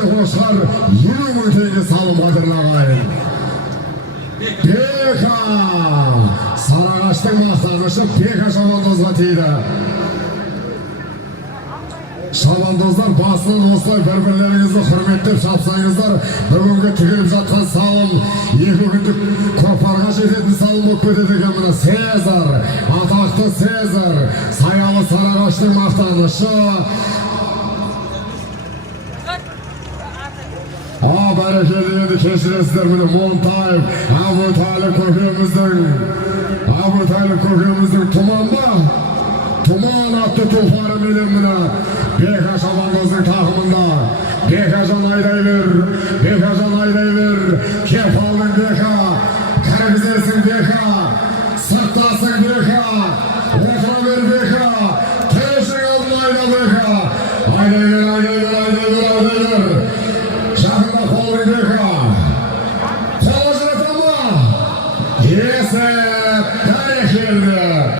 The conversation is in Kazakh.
koşar 20 bin tenge salım hazırlayın. Beka Sarıgaç'ın maqtanışı Beka Şabandoz'a teydi. Şabandozlar basının osılay birbirlerinizi hürmetlep şapsayınızlar. Bugünkü tükülüp жатқан salım 2 günlük kopарға жететін salım болып кетеді екен мына Сезар, атақты Сезар, Саялы Sarıgaç'ın maqtanışı. Bәрекелді енді кешіресіздер міне Монтаев, Абутайлы көкеміздің Тұман атты тұлпары менен міне Бека Шабандоздың тақымында. Бекажан айдай бер, кеп алдың Бека, кіргізесің Бека, сақтасың Бека, отыра бер Бека, тәшің алдын айда Бека, айдай бер. Жақында қолың Бека, қол ажыратама, есі!